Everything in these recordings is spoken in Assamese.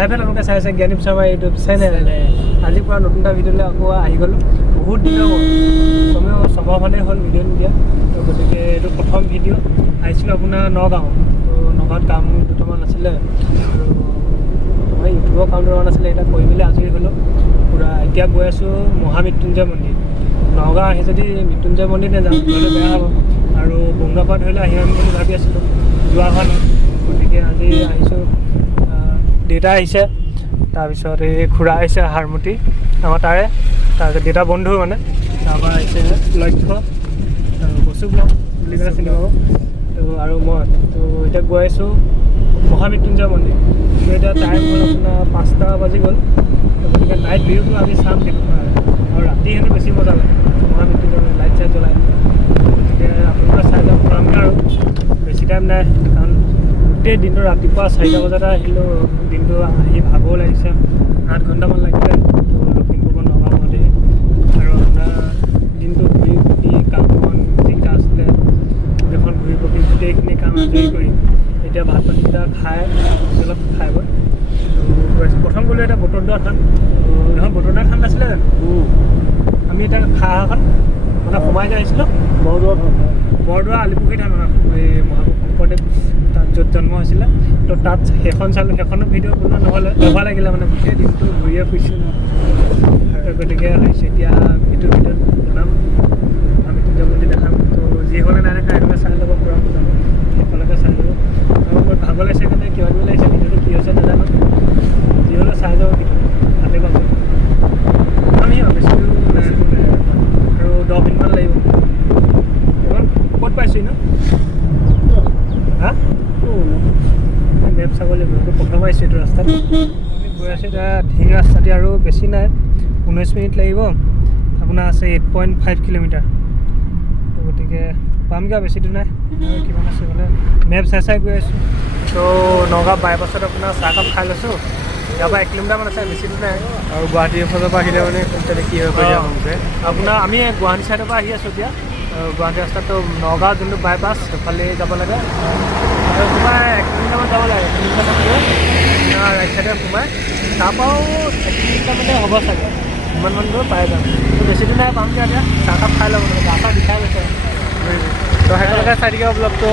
হাই ফেল আপোনালোকে চাই আছে জ্ঞানীপ শৰ্মা ইউটিউব চেনেল। আজিৰ পৰা নতুন এটা ভিডিঅ'লৈ আকৌ আহি গ'লোঁ। বহুত দিনৰ কমেও 6 মাহেই হ'ল ভিডিঅ' নিদিয়া। তো গতিকে এইটো প্ৰথম ভিডিঅ' আহিছিলোঁ আপোনাৰ নগাঁও। তো নগাঁৱত কাম দুটামান আছিলে আৰু মই ইউটিউবৰ কাম দুটামান আছিলে, এতিয়া কৰি মেলি আজৰি হ'লোঁ পূৰা। এতিয়া গৈ আছোঁ মহামৃত্যুঞ্জয় মন্দিৰ। নগাঁও আহি যদি মৃত্যুঞ্জয় মন্দিৰ নাযাওঁ নহ'লে বেয়া হ'ব, আৰু বংগাপাৰ ধৰিলে আহিম বুলি ভাবি আছিলোঁ, যোৱা হোৱা নাই। গতিকে আজি আহিছোঁ। দেউতা আহিছে, তাৰপিছত এই খুৰা আহিছে হাৰমতি আমাৰ তাৰে, তাৰপিছত দেউতা বন্ধু মানে, তাৰপৰা আহিছে লক্ষ্য বসু ব্লগ বুলি পেলাই চিনি পাব। তো আৰু মই তো এতিয়া গৈ আছোঁ মহামৃত্যুঞ্জয় মন্দিৰ। কিন্তু এতিয়া টাইম হ'ল আপোনাৰ 5টা বাজি গ'ল। গতিকে নাইট ভিউটো আমি চাম কেনেকুৱা, আৰু ৰাতি হেনো বেছি মজা লাগে মহামৃত্যুঞ্জয় মন্দিৰ লাইট চাইট জ্বলাই। গতিকে আপোনালোকে চাই যাওক ফুৰামগৈ আৰু বেছি টাইম নাই, কাৰণ গোটেই দিনটো ৰাতিপুৱা 4টা বজাতে আহিলোঁ। দিনটো আহি ভাগৰ লাগিছে, 8 ঘণ্টামান লাগিলে তো লখিমপুৰ নগাঁও মতে। আৰু আপোনাৰ দিনটো ঘূৰি পকি কাম বন যিকেইটা আছিলে গোটেইখন ঘূৰি পকি গোটেইখিনি কাম আজৰি কৰি এতিয়া ভাত পানীকেইটা খাই অলপ খাই গৈ তো প্ৰথম গ'লোঁ এতিয়া বতৰদোৱা থান। এখন বতৰদোৱা থান নাছিলে জানো? আমি এতিয়া খাই অহাখন মানে সোমাই যে আহিছিলোঁ বৰদোৱা আলিপুখুৰী থান, এই মহাপুৰুষ শংকৰদেৱ তাত য'ত জন্ম হৈছিলে। তো তাত সেইখন চালোঁ, সেইখনো ভিডিঅ' বনোৱা নহ'লে ভাল লাগিলে মানে, গোটেই দিনটো ঘূৰিয়ে ফুৰিছোঁ। গতিকে আহিছোঁ এতিয়া এইটো ভিডিঅ'ত বনাম, মহামৃত্যুঞ্জয় মন্দিৰ দেখাম। তো যিসকলে নাই দেখা সেইকাৰণে চাই ল'ব পৰা যাব, সেইফালকে চাই ল'ব। আৰু বহুত ভাগৰ লাগিছে কাৰণে কিবা কিবি লাগিছে, ভিডিঅ'টো কি হৈছে নাজানো, যি হ'লেও চাই যাব ভিডিঅ'টো ভালে পাব। আমি বেছি নাই আৰু 10 মিনিটমান লাগিব। এখন ক'ত পাইছোঁ ন? হা মেপ চাব লাগিব, এইটো প্ৰথম আহিছোঁ এইটো ৰাস্তাত। আমি গৈ আছোঁ এতিয়া ঢিং ৰাস্তাতে, আৰু বেছি নাই 19 মিনিট লাগিব। আপোনাৰ আছে 8.5 কিলোমিটাৰ। তো গতিকে পামগৈ আৰু বেছি দূৰ নাই। আৰু কিমান আছে বোলে মেপ চাই চাই গৈ আছোঁ। তো নগাঁও বাইপাছত আপোনাৰ চাহকাপ খাই লৈছোঁ। ইয়াৰ পৰা 1 কিলোমিটাৰমান আছে, বেছি দূৰ নাই। আৰু গুৱাহাটীৰ ফালৰ পৰা আহিলে মানে তাতে কি হৈ পৰে আপোনাৰ আমি গুৱাহাটী ছাইডৰ পৰা আহি আছোঁ এতিয়া। গুৱাহাটী ৰাস্তাটো নগাঁও যোনটো বাইপাছ সেইফালে যাব লাগে, আৰু সোমাই 1 কিলোমিটাৰমান যাব লাগে। 1 কিলোমিটাৰমান গৈ ৰাইট চাইডে সোমাই তাৰপৰাও 1 কিলোমিটাৰমানে হ'ব চাগে, ইমানমান গৈ পাই যাম। তো বেছি দূৰ নাই, পামগৈ এতিয়া। চাহকাপ খাই ল'ব মানে, গা চা বিষাই গৈছে। তো সেইকাৰণে চাই থাকিব ব্লগটো।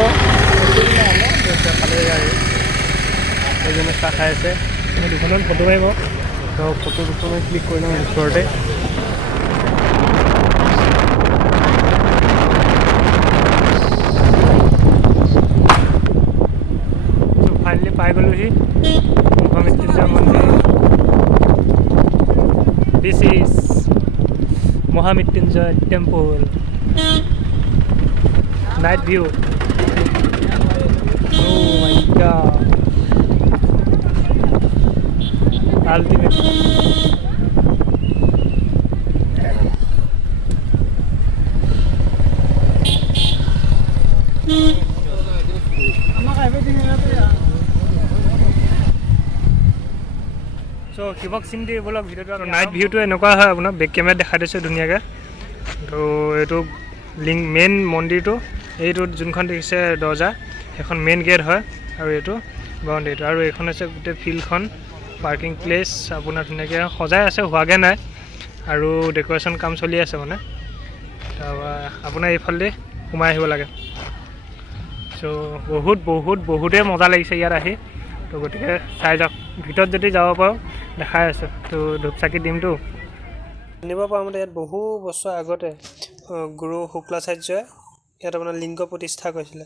ভালেই আৰু এজনে চাহ খাই আছে, মই দুখনমান ফটো মাৰিব। তো ফটো দুখনমান ক্লিক কৰি লওঁ ওচৰতে। ফাইনেলি পাই গ'লোহি মহামৃত্যুঞ্জয় মন্দিৰ। This is Mahamrityunjay temple. Night view. Oh my God. Ultimate. চ' শিৱক চিন দি বলক ভিডিঅ'টো। নাইট ভিউটো এনেকুৱা হয়, আপোনাৰ বেক কেমেৰাত দেখাই দিছোঁ ধুনীয়াকৈ। তো এইটো মেইন মন্দিৰটো, এইটো যোনখন দেখিছে দৰ্জা সেইখন মেইন গেট হয়, আৰু এইটো বাউণ্ডেৰীটো। আৰু এইখন হৈছে গোটেই ফিল্ডখন, পাৰ্কিং প্লেচ আপোনাৰ ধুনীয়াকৈ সজাই আছে, হোৱাগৈ নাই, আৰু ডেক'ৰেশ্যন কাম চলি আছে মানে। তাৰপৰা আপোনাৰ এইফালেদি সোমাই আহিব লাগে। চ' বহুতেই মজা লাগিছে ইয়াত আহি। তো গতিকে চাই যাওক, ভিতৰত যদি যাব পাৰোঁ দেখাই আছোঁ। তো ধূপ চাকি দিমতো জানিব পাৰোঁ মতে ইয়াত বহু বছৰ আগতে গুৰু শুক্লাচাৰ্যই ইয়াত আপোনাৰ লিংগ প্ৰতিষ্ঠা কৰিছিলে।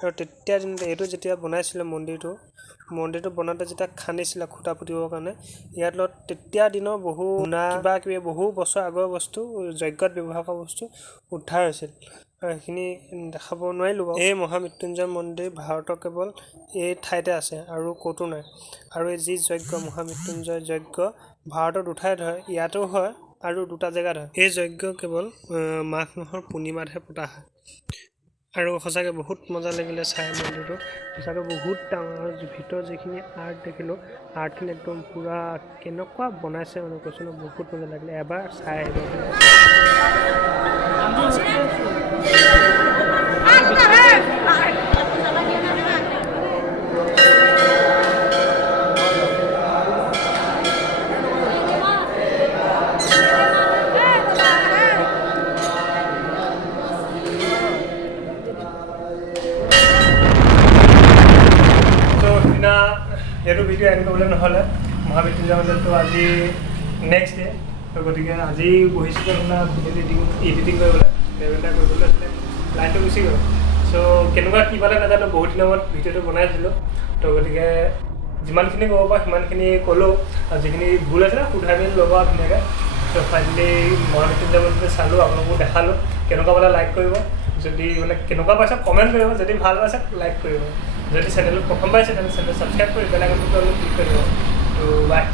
আৰু তেতিয়া দিনতে এইটো যেতিয়া বনাইছিলে মন্দিৰটো বনাওঁতে যেতিয়া খান্দিছিলে খুঁটা পুতিবৰ কাৰণে, ইয়াত তেতিয়া দিনৰ বহু কিবা কিবি বহু বছৰ আগৰ বস্তু, যজ্ঞত ব্যৱহাৰ কৰা বস্তু উদ্ধাৰ হৈছিল। আৰু সেইখিনি দেখাব নোৱাৰিলোঁ বাৰু। এই মহামৃত্যুঞ্জয় মন্দিৰ ভাৰতৰ কেৱল এই ঠাইতে আছে আৰু ক'তো নাই। আৰু এই যি যজ্ঞ মহামৃত্যুঞ্জয় যজ্ঞ ভাৰতত উঠাই ধৰে, ইয়াতো হয় আৰু 2টা জেগাত হয়। এই যজ্ঞ কেৱল মাঘ মাহৰ পূৰ্ণিমাতহে পতা হয়। আৰু সঁচাকৈ বহুত মজা লাগিলে চাই মন্দিৰটো, সঁচাকৈ বহুত ডাঙৰ। ভিতৰত যিখিনি আৰ্ট দেখিলোঁ, আৰ্টখিনি একদম পূৰা কেনেকুৱা বনাইছে মানে কৈছোঁ ন, বহুত মজা লাগিলে। এবাৰ চাই আহিব। সেইটো ভিডিঅ' এণ্ড কৰিবলৈ নহ'লে মহামৃত্যুঞ্জয় মন্দিৰটো আজি নেক্সট ডে তো গতিকে আজি বহিছিলোঁ আপোনাৰ ভিডিঅ' এডিটিং কৰিবলৈ লেভেলটা কৰিবলৈ আছিলে লাইনটো গুচি গ'ল চ' কেনেকুৱা কি পালে নাজানো বহুত দিনৰ মূৰত ভিডিঅ'টো বনাইছিলোঁ তো গতিকে যিমানখিনি ক'ব পাৰোঁ সিমানখিনি ক'লোঁ আৰু যিখিনি ভুল আছিলে শুধাই মেলি ল'ব আৰু ধুনীয়াকৈ তো ফাইনেলি মহামৃত্যুঞ্জয় মন্দিৰটো চালোঁ আপোনালোকো দেখালোঁ কেনেকুৱা পালে লাইক কৰিব যদি মানে কেনেকুৱা পাইছে কমেণ্ট কৰিব যদি ভাল পাইছে লাইক কৰিব যদি চেনেলটো প্ৰথম পাইছে তেন্তে চেনেল ছাবস্ক্ৰাইব কৰি বেল আইকনটো অলপ ক্লিক কৰিব তো বাই